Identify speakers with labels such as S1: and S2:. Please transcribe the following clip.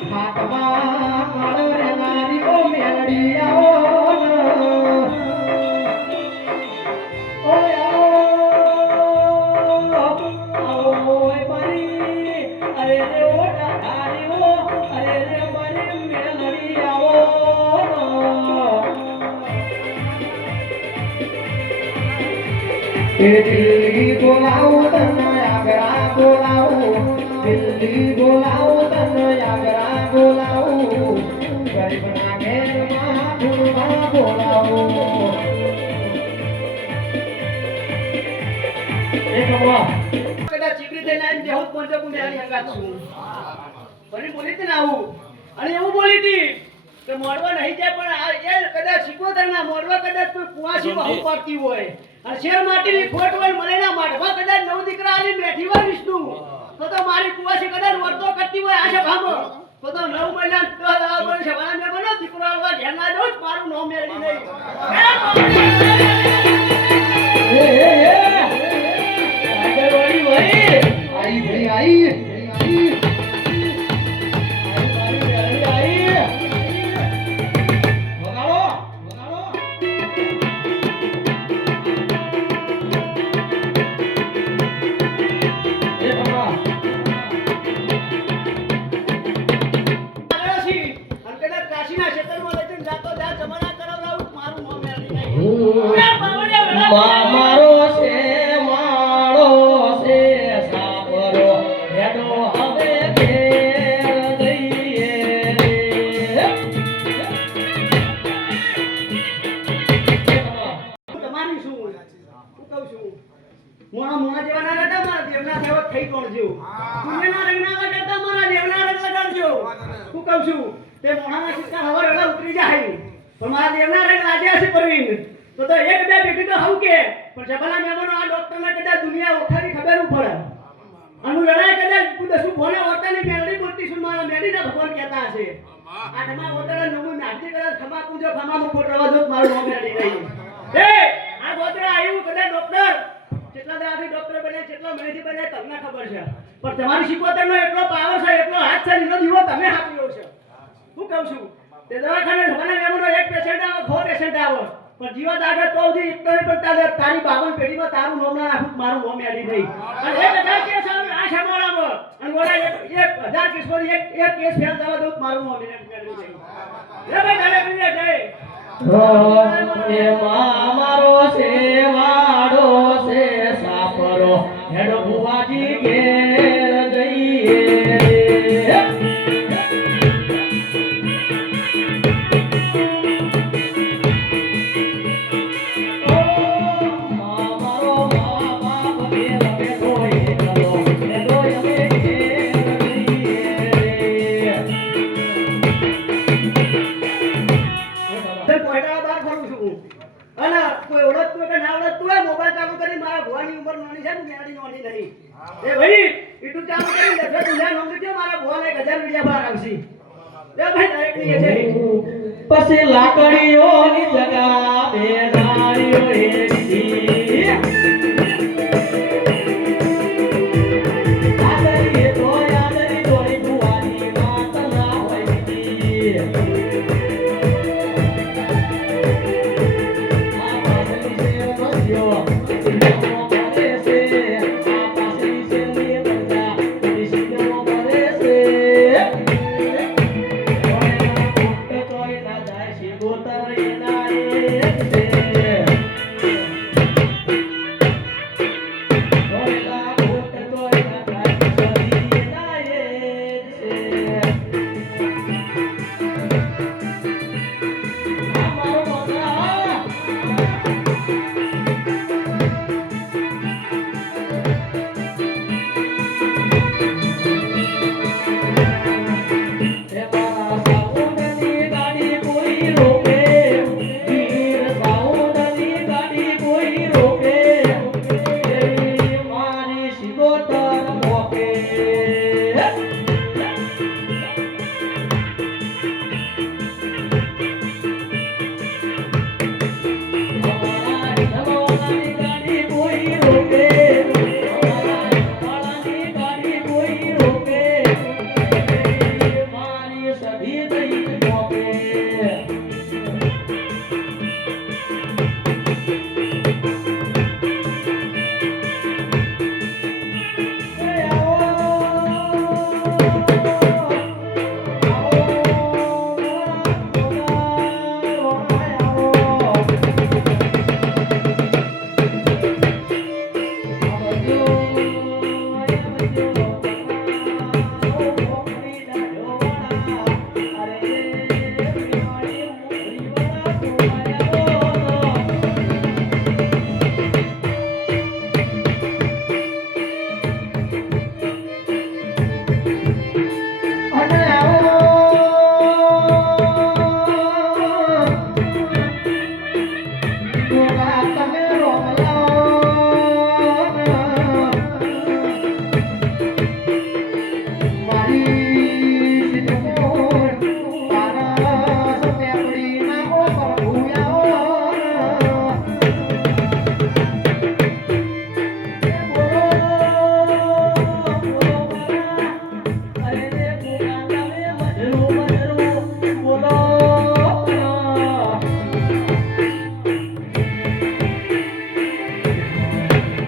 S1: આવો મા એ જગદંબાઈ દિલ્હી બોલાવો તને આગ્રા બોલાવો ગરીબના ઘેરમાં ધૂળમાં બોલાવો એ કમવા
S2: કદાચ થઈને આવીને જે હું પહોંચે હું હંગાત છું. ફરી બોલી હતી ને આવું. અને એવું બોલી હતી કે મોડવા નહીં જાય પણ આ એ કદાચ સિકોતરના મોડવા કદાચ કોઈ કુવાસી બહુ પડતી હોય અને શેર માટીની ખોટ હોય મને ના માટવા કદાચ નવ દીકરા આલી બેઠી હોય વિષ્ણુ કુવા છે મારી કદાચ વર્તો કરતી હોય આશે ભાગો. તો તો નવ મહિના દસ દાડા બને છે. મારા બનો દીકરો આવવા ધ્યાન દો મારું નો મેળવી નહીં
S1: આઈ ભાઈ, આઈ.
S2: મોણા મોણા જેવા ના રહેતા મારા દેવના સેવક થઈ કોણ જેવું સૂર્યના રંગના લગાડતા મારા દેવના રંગ લગાડજો હું કહું છું તે મોણાના સિક્કા હવાર વેળા ઉતરી જાય. પણ મારા દેવના રંગ લાગ્યા છે પરવીન. તો તો એક બે પેટી તો હવું કે. પણ જબલા મહેમાનો આ ડોક્ટરને કદાચ દુનિયા ઓળખાની ખબર પડે. અનુ લડાઈ કદાચ કુદે શું ભોલે ઓતાની મેલડી બોલતી શું મારા મેલીના ભગવાન કહેતા હશે. આ તમારા ઓતડા નવું નાખતી કદાચ ખમા કુંજો ખમામાં પોટરવા દો મારું નામ મેળી એ આ ગોતરા આવ્યું કદાચ ડોક્ટર કેટલા દાડાથી ડોક્ટર બને કેટલા મહિનાથી બને, તમને ખબર છે. પણ તમારી શીખવતરનો એટલો પાવર છે, એટલો હાથ છે, એનો દીવો તમે હાથ્યો છે. હું કહું છું, તે દવાખાને મને મેમનો એક પેશન્ટ આવો ખો પેશન્ટ આવો. પણ જીવત આગળ તો સુધી એક પણ તારે તારી બાવન પેઢીમાં તારું નામ ના રાખું મારું નામ યાદી નહીં અને એક હજાર કેસ આ શમાળામાં અને વડા એક એક હજાર કેસમાંથી એક એક કેસ ફેલ થવા દઉં, મારું નામ યાદી નહીં. રે ભાઈ ગાલે કરી દે
S1: છું
S2: અને કોઈ ઓળખતું કે ના ઓળખતું હોય મોબાઈલ ચાલુ કરી મારા ભુવાની ઉંમર નાની છે ને મેળી નહીં એ ભાઈ યુટ્યુબ ચાલુ કરી દસ હજાર નોંધી લીધો મારા ભુવાને એક હજાર રૂપિયા બહાર આવશે. એ ભાઈ એ છે.
S1: પછી લાકડીઓની જગા બે નાળીઓ